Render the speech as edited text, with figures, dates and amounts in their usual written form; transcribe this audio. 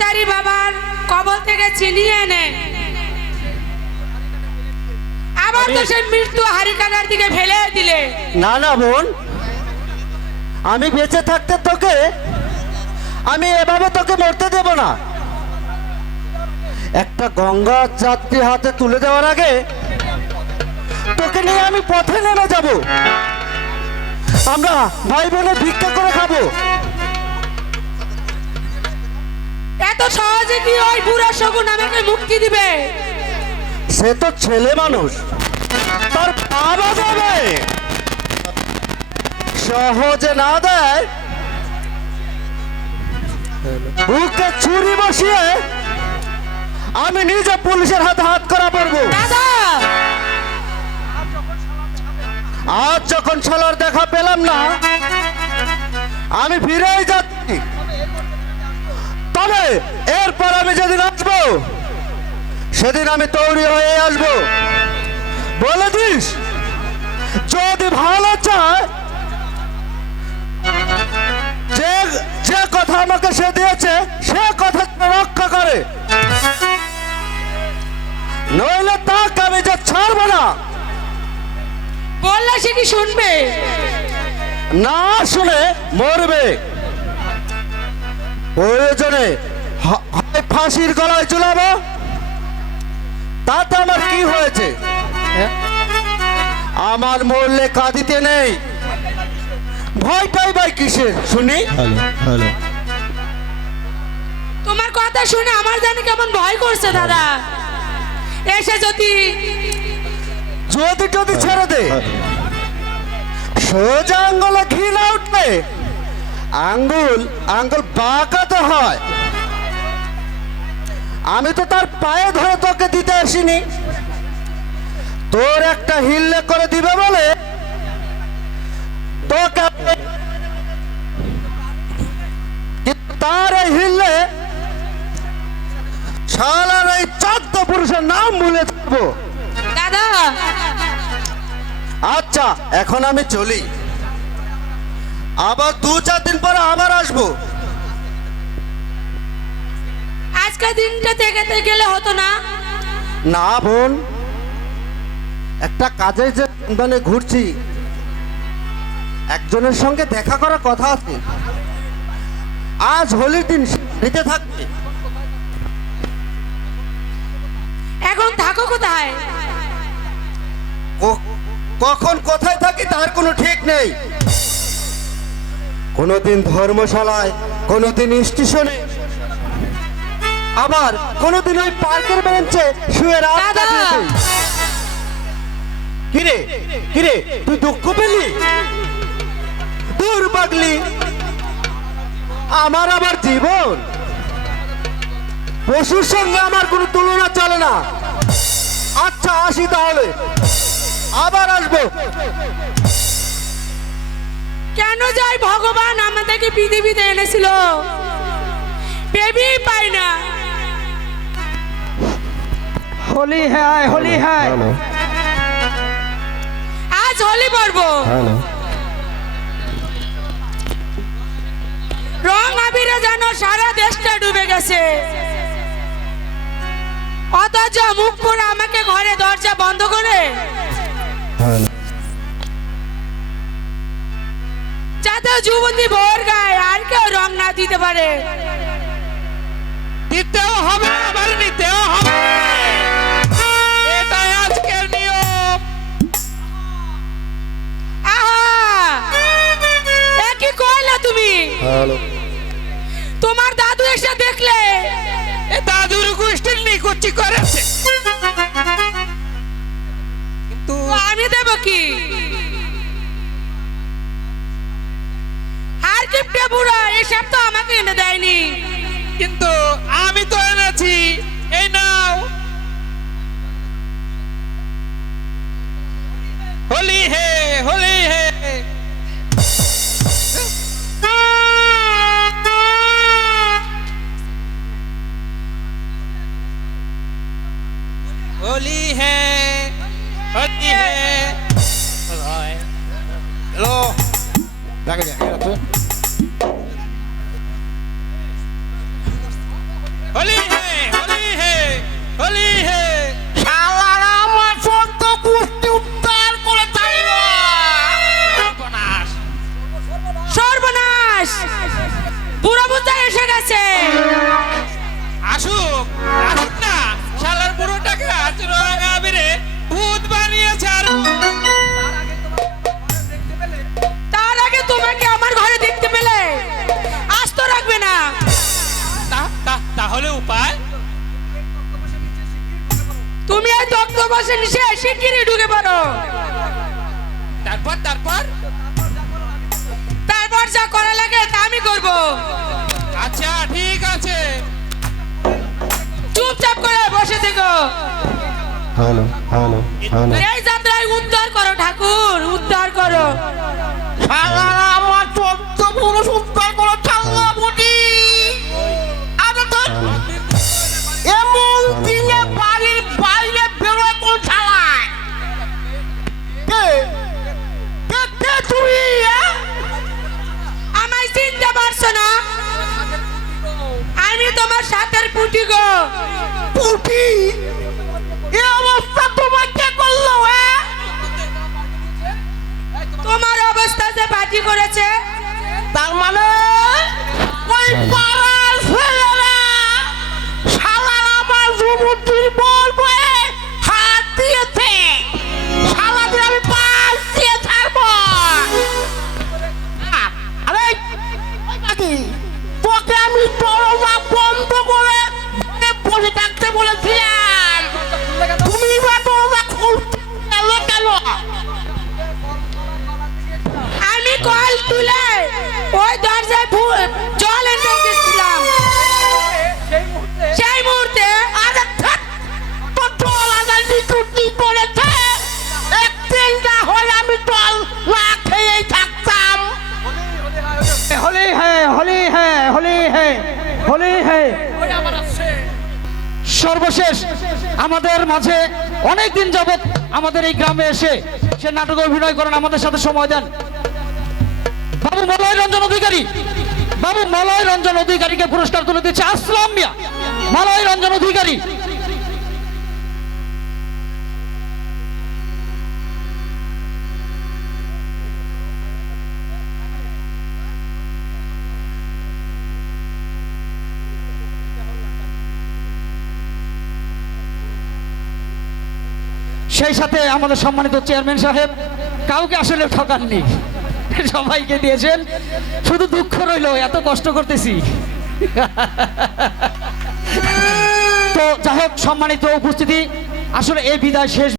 ব্রহ্মচারী বাবার কবল থেকে ছিনিয়ে এনে আবার তো সেই মৃত্যু হারিকানার দিকে ফেলে দিলে। না না বোন, আমি বেঁচে থাকতে তোকে আমি এভাবে তোকে মরতে দেব না। একটা গঙ্গা যাত্রী হাতে তুলে দেওয়ার আগে তোকে নিয়ে আমি পথে নেমে যাব। আমরা ভাই বোনে ভিক্ষা করে খাবো। এত সহজে কি ওই বুড়া শগুন আমাকে মুক্তি দিবে? সে তো ছেলে মানুষ, তার বাবা যাবে, সহজে না দেয়। বুকে ছুরি বসিয়ে আমি নিজে পুলিশের হাতে হাত করা পড়বো। দাদা, আজ যখন শালার দেখা পেলাম না, আমি ফিরেই যাচ্ছি। তবে এরপর আমি যেদিন আসবো সেদিন আমি তৈরি হয়ে আসবো। বলে দিস, যদি ভালো চায়, যে যে কথা আমাকে সে দিয়েছে সে কথা রক্ষা করে, নইলে তাকে আমি যে ছাড়বো না। বললে সে কি শুনবে? না শুনে মরবে। প্রয়োজনে হয় ফাঁসির গলায় ঝুলাবো, তাতে আমার কি হয়েছে? আমার মরলে কাঁদিতে নেই, ভয়টাই ভাই কিসের শুনি? তোমার কথা শুনে আমার জানি কেমন ভয় করছে দাদা। এসে যদি যদি ছেড়ে দে, সোজা আঙ্গুলে ঘি না উঠলে আঙ্গুল বাঁকাতে হয়। আমি তো তার পায়ে ধরে তোকে দিতে আসিনি, তোর একটা হিল্লে করে দিবে বলে তোকে। তার এই হিল্লে শালার এই 14 পুরুষের নাম ভুলে থাকবো। দাদা, আচ্ছা এখন আমি চলি, আবার 2-4 দিন পরে আবার আসবো। আজকে দিনটা থেকে গেলে হতো না? না বোন, একটা কাজে যে মানে ঘুরছি, একজনের সঙ্গে দেখা করার কথা আছে। আজ হোলির দিন নিতে থাকবে। এখন থাকো কোথায়? কখন কোথায় থাকি তার কোনো ঠিক নেই। কোনোদিন ধর্মশালায়, কোনোদিন স্টেশনে, আবার কোনোদিন ওই পার্কের বেঞ্চে শুয়ে রাত কাটিয়ে দেই। কিরে কিরে, তুই দুঃখ পেলি? দূর পাগলি, আমার আবার জীবন, পশুর সঙ্গে আমার কোনো তুলনা চলে না। আচ্ছা আসি তাহলে, আবার আসবো। কেন যাই ভগবান আমাদেরকে পৃথিবীতে এনেছিল ভেবেই পাই না। होली है, होली है। আজ হোলি পর্ব, রং আবিরে যেন সারা দেশটা ডুবে গেছে, অথচ মুখ পুরো আমাকে ঘরে দরজা বন্ধ করে যাতে যুবতী ভোর গায়ে আর কেউ রং না দিতে পারে। দিতেও হবে, আবার নিতেও হবে, এটাই আজকের নিয়ম। আহা, কি কইলা তুমি? তোমার দাদু এসে দেখলে এ দাদুর গোষ্ঠীর নিকুচি করেছে, কিন্তু আমি দেব কি? আর কিপটে বুড়া এসব তো আমাকে এনে দেয়নি। কিন্তু আমি তো এনেছি, এই নাও। होली है, होली है। होली है, होली है। हेलो, जाके जाके रखो। হোলি হে হোলি হে হোলি হে শালারা আমার সত্য কুস্তি উদ্ধার করে চাইল। সর্বনাশ। সর্বনাশ, বুড়ো বুদ্ধা এসে গেছে। আসুক আসুক না, শালার বুড়োটাকে আজ রঙা বেরে ভূত বানিয়েছে। আর তার আগে তোমাকে আমার ঘরে দেখতে পেলে আস্ত রাখবে না। তাহলে উপায়? তুমি এই তক্ত বসে নিচে শিগগিরই ঢুকে পড়ো। তারপর তারপর তারপর যা করা লাগে তা আমি করব। আচ্ছা ঠিক আছে। চুপচাপ করে বসে থেকো। হ্যালো হ্যালো হ্যালো এই যাত্রায় উদ্ধার করো ঠাকুর, উদ্ধার করো। শালারা আমার সত্য পুরুষ উদ্ধার করে চাইল বুঝি। আরে তো এমন দিনে বাড়ির বাইরে বেরোয় কোন শালায়? কে কে কে তুই? আমায় চিনতে পারছো না? আমি তোমার সাথের পুটি গো। পুটি? এ অবস্থা তোমার কে করলো? তোমার অবস্থা যে পার্টি করেছে। তার মানে ওই পাড়ার ছেলেরা শালার আমার যুবতীর বল বয়ে হাত দিয়েছে। শালাদের আমি পাশ দিয়ে ছাড়বো। আরে ওই কাকি, তোকে আমি দরজা বন্ধ করে ঘরে বসে থাকতে বলেছিলাম। তুমি বা দরজা খুলতে গেলে কেন? আমি কল তুলে ওই দরজায় জল এনে গেছিলাম। সেই মুহূর্তে আরে ধ্যাৎ, তোর জল আনার নিকুতি পড়েছে। একদিন না হয় আমি জল না খেয়েই থাকতাম। होली है होली है होली है होली है। সর্বশেষ আমাদের মাঝে অনেক দিন যাবত আমাদের এই গ্রামে এসে সে নাটকে অভিনয় করেন, আমাদের সাথে সময় দেন বাবু মলয় রঞ্জন অধিকারী। বাবু মলয় রঞ্জন অধিকারীকে পুরস্কার তুলে দিচ্ছে আসলাম মিয়া মলয় রঞ্জন অধিকারী। সেই সাথে আমাদের সম্মানিত চেয়ারম্যান সাহেব কাউকে আসলে ঠকাননি, সবাইকে দিয়েছেন। শুধু দুঃখ রইল এত কষ্ট করতেছি। তো যাই হোক, সম্মানিত উপস্থিতি, আসলে এই বিদায় শেষ